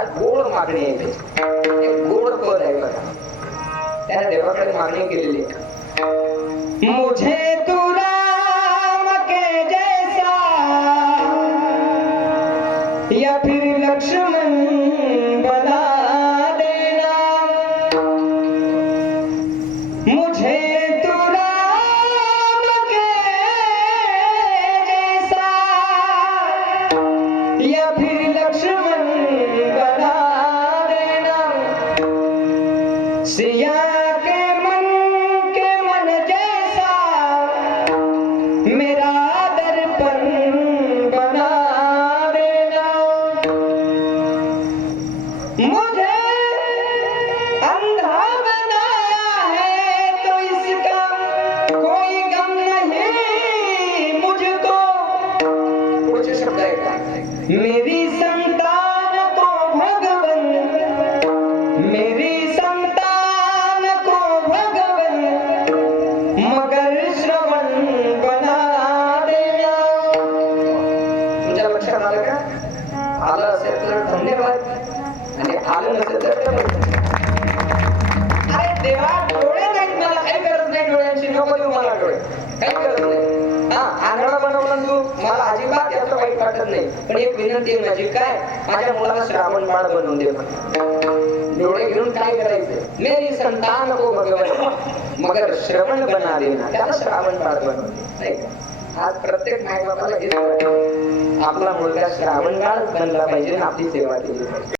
काय गोड मागणी आहे. गोड पद आहे बघा. त्याने देवाकडे मागणी केलेली आहे. मुझे तू या फिर लक्ष्मण बना देना। मुझे मेरा बना मुझे बनाया है तो इसका कोई गम नहीं शब्द मेरी संतान को भगवन, मेरी संतान लक्षात आलं का? आलं असेल तर धन्यवाद. आणि आलं नसेल तर अरे देवा डोळे नाहीत मला. काही गरज नाही डोळ्यांची. नको देऊ मला डोळे. काही गरज नाही. हा आंधळा बनवला तू. मला अजिबात याचं वाईट वाटत नाही. पण एक विनंती आहे माझी. काय? माझ्या मुलाला श्रावण बाळ बनवून दे डोळे घेऊन काय करायचं? मेरी संतान को भगवान. मगर श्रवण बना देना त्याला श्रावण बाळ बनवून दे. आज प्रत्येक माय बाबाला हेच आपला मुलगा श्रावण बाळ बनला पाहिजे आपली सेवा केली पाहिजे.